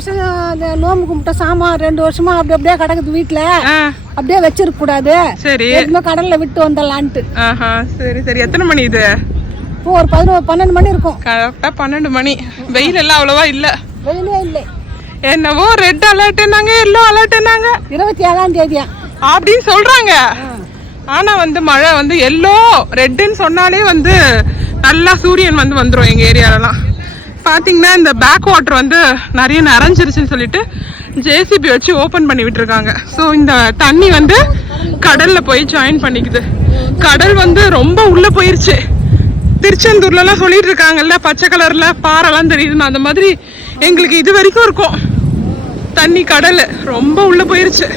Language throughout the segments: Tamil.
வருஷம் நோம்பு கும்பிட்ட சாமான் 2 வருஷமா அப்படியே கிடக்குது வீட்டுல. அப்படியே வச்சிருக்க கூடாது. சரி, எதுவுமே கடல்ல விட்டு வந்தலான்ட்டு. சரி சரி. எத்தனை மணி இது? இப்போ ஒரு 12 மணி இருக்கும். கரெக்டா 12 மணி. வெயில் எல்லாம் அவ்வளவா இல்ல. வெயிலே இல்லை. என்னவோ ரெட் அலர்ட்னாங்க, எல்லோ அலர்ட்னாங்க. 27ஆம் தேதியா அப்படின்னு சொல்றாங்க. ஆனா மழை எல்லோ ரெட்னு சொன்னாலே நல்லா சூரியன் வந்துரும் எங்க ஏரியாலலாம். பாத்தீங்கன்னா இந்த பேக் வாட்டர் நிறைய நிறைஞ்சிருச்சுன்னு சொல்லிட்டு ஜேசிபி வச்சு ஓபன் பண்ணி விட்டுருக்காங்க. ஸோ இந்த தண்ணி கடல்ல போய் ஜாயின் பண்ணிக்குது. கடல் ரொம்ப உள்ள போயிருச்சு. திருச்செந்தூர்லாம் சொல்லிட்டு இருக்காங்கல்ல, பச்சை கலர்ல பாறைலாம் தெரியுதுன்னு. அந்த மாதிரி எங்களுக்கு இது வரைக்கும் இருக்கும் தண்ணி. கடல் ரொம்ப உள்ள போயிருச்சு.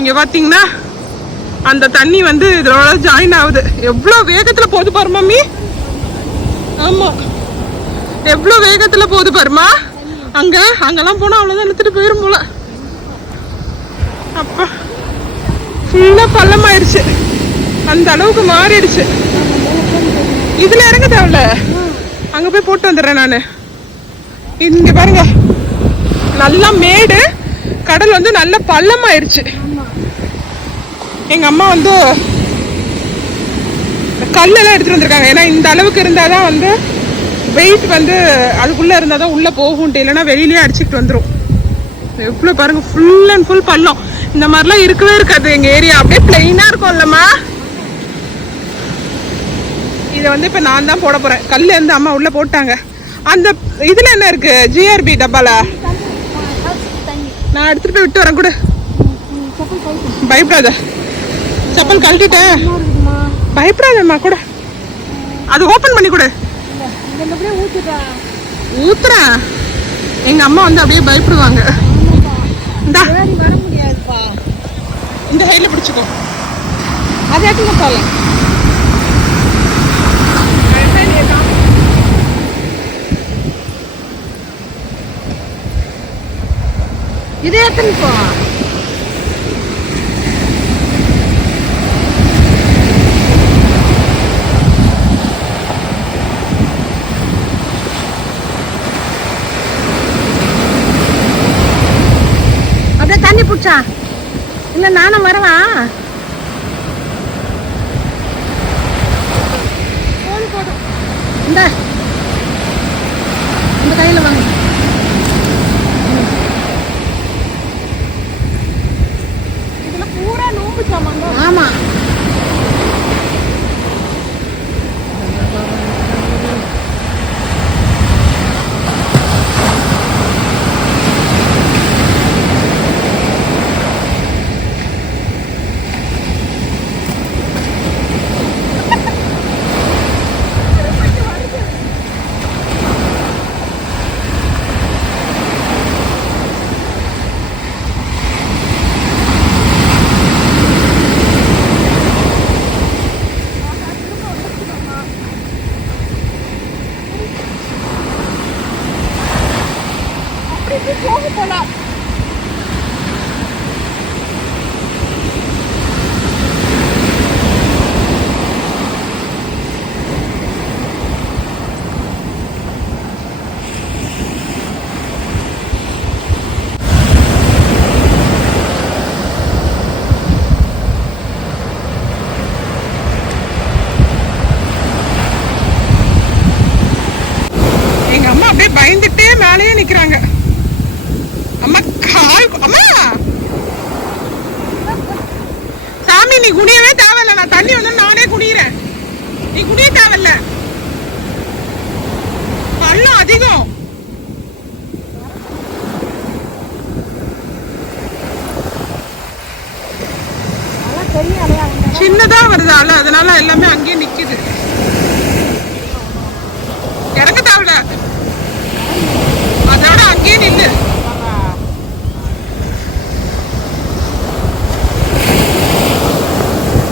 இங்க பாத்தீங்கன்னா அந்த தண்ணி இதோட ஜாயின் ஆகுது. எவ்வளவு வேகத்துல போகுது பாரு மம்மி. ஆமா, எவ்வளவு வேகத்துல போகுது பாருமா. அங்கெல்லாம் போனா அவ்வளவுதான் எடுத்துட்டு போயிரும் போல. அப்பா ஃபுல்லா பள்ளமாயிருச்சு. அந்த அளவுக்கு மாறிடுச்சு. இதுல இறங்க தேவையில்ல, அங்க போய் போட்டு வந்துடுறேன் நானு. இங்க பாருங்க, நல்லா மேடு, கடல் நல்ல பள்ளமாயிருச்சு. எங்க அம்மா கல்லெல்லாம் எடுத்துட்டு வந்திருக்காங்க. ஏன்னா இந்த அளவுக்கு இருந்தாதான் வெயிட் அதுக்குள்ள இருந்தாதான் உள்ள போகும்ட்டு, இல்லைன்னா வெளியிலேயே அடிச்சுட்டு வந்துடும். எவ்வளவு பாருங்க, ஃபுல் அண்ட் ஃபுல் பள்ளம். இந்த மாதிரிலாம் இருக்கவே இருக்காது எங்க ஏரியா. அப்படியே பிளெயினா இருக்கும் இல்லம்மா. இதை இப்ப நான் தான் போட போறேன். கல்லு அம்மா உள்ள போட்டாங்க. அந்த இதுல என்ன இருக்கு? ஜிஆர்பி டப்பால நான் எடுத்துட்டு போய் விட்டு வரேன் கூட. பயப்படாத, செப்பல் கழட்டிட்டேன். பயப்படாதம்மா கூட. அது ஓபன் பண்ணி கொடு. ஊத்துறேன். எங்க அம்மா அப்படியே பயப்படுவாங்க. இந்த கையில பிடிச்சுக்கோ. அதை எடுத்து போல. இதே எடுத்துன்னு போ. அப்படியே தண்ணி பிடிச்சா இல்ல நானும் வரவா? இந்த கையில வாங்க. இதுல பூரா நோம்பு சாமாங்க. ஆமா, போக போலாம். எங்க அம்மா அப்படியே பயந்துட்டே மேலேயே நிக்கிறாங்க. அம்மா கால், அம்மா சாமி நீ குனியவே தேவையில்ல. நான் தண்ணி நானே குனிறேன். நீ குனிய தேவையில்ல. பள்ளம் அதிகம். சின்னதா வருதால, அதனால எல்லாமே அங்கேயே நிக்குது. இறங்க தேவையில்ல, அதோட அங்கேயே நில்லு.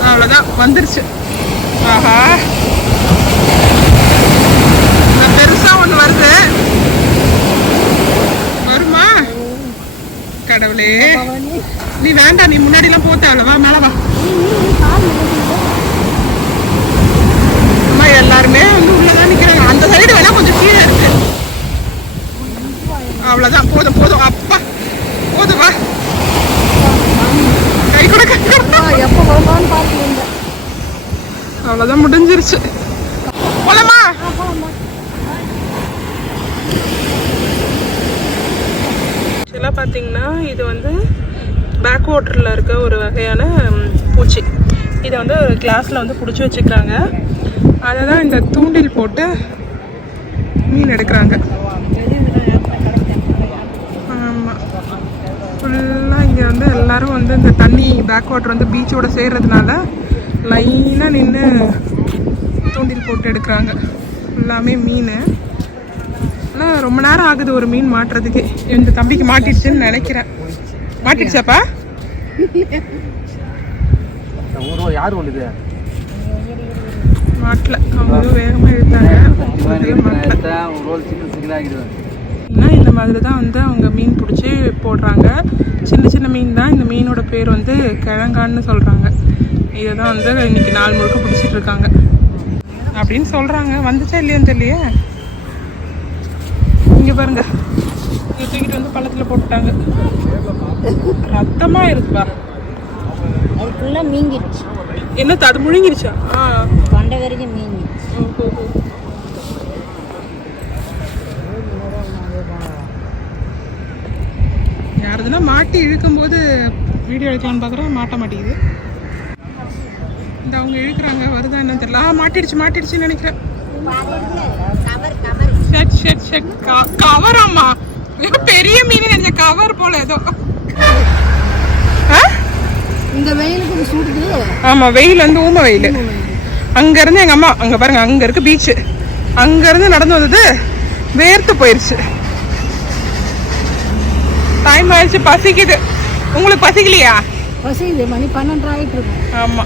அவ்வளவுதான், வந்துருச்சு. ஆஹா, பெருசா ஒண்ணு வருது. வருமா கடவுளே? நீ வேண்டாம், நீ முன்னாடி எல்லாம் போத்தவா, மேல வா. அம்மா எல்லாருமே உள்ளதான் நிக்கிறாங்க. அந்த சைடு வேணா கொஞ்சம் கீழே இருக்கு. அவ்வளவுதான், போதும் போதும், அப்பா போதும், வா கை கூட எப்போ வருவான்னு பார்த்துருங்க. அவ்வளவுதான், முடிஞ்சிருச்சு. போலாமா? இதெல்லாம் பார்த்தீங்கன்னா இது வந்து பேக் வாட்டரில் இருக்க ஒரு வகையான பூச்சி. இதை வந்து ஒரு கிளாஸில் வந்து பிடிச்சி வச்சுக்கிறாங்க. அதை தான் இந்த தூண்டில் போட்டு மீன் எடுக்கிறாங்க. ஆமாம், ஃபுல்லாக இங்கே வந்து எல்லோரும் வந்து இந்த தண்ணி பேக் வாட்டர் வந்து பீச்சோட சேர்றதுனால லைனாக நின்று தூண்டில் போட்டு எடுக்கிறாங்க. எல்லாமே மீன். ஆனால் ரொம்ப நேரம் ஆகுது ஒரு மீன் மாட்டுறதுக்கு. இந்த தம்பிக்கு மாட்டிடுச்சுன்னு நினைக்கிறேன். மாட்டிடுச்சாப்பா? யார் ஒண்ணுது மாட்டல, அவங்க வேகமாக எடுத்தாங்க. இந்த மாதிரி தான் வந்து அவங்க மீன் பிடிச்சி போடுறாங்க. சின்ன சின்ன மீன் தான். இந்த மீனோட பேர் வந்து கிழங்கான்னு சொல்கிறாங்க. இதை தான் வந்து இன்னைக்கு நாள் முழுக்க பிடிச்சிட்டு இருக்காங்க அப்படின்னு சொல்கிறாங்க. வந்துச்சா இல்லையான்னு தெரியலையே. இங்கே பாருங்க, இங்கே தூக்கிட்டு வந்து பள்ளத்தில் போட்டுட்டாங்க. ரத்தமாக இருக்குப்பா. அதுக்குள்ள மீங்கிடுச்சு. என்னது அது முழுங்கிருச்சா? தொண்டை வரைக்கும் மீங்கிடுச்சு. யாருதுன்னா மாட்டி இழுக்கும்போது வீடியோ எடுக்கலான்னு பார்க்குறேன், மாட்ட மாட்டேங்குது. இந்த அவங்க இழுக்கிறாங்க, வருதா என்னன்னு தெரியல. மாட்டிடுச்சுன்னு நினைக்கிறேன். ஷட் ஷட் ஷட் கவராமா, பெரிய மீன் நினைச்ச கவர் போல ஏதோ. இந்த வெயிலுக்கு சூடுது. ஆமா, வெயில் வந்து ஊம வெயில். அங்க இருந்து எங்க அம்மா அங்க பாருங்க, அங்க இருக்கு பீச். அங்க இருந்து நடந்து வந்தது வேர்த்து போயிருச்சு. டைம் ஆயிடுச்சு, பசிக்குது. உங்களுக்கு பசிக்கலையா? பசிக்குது, மணி 12 ஆயிட்டு இருக்கு. ஆமா.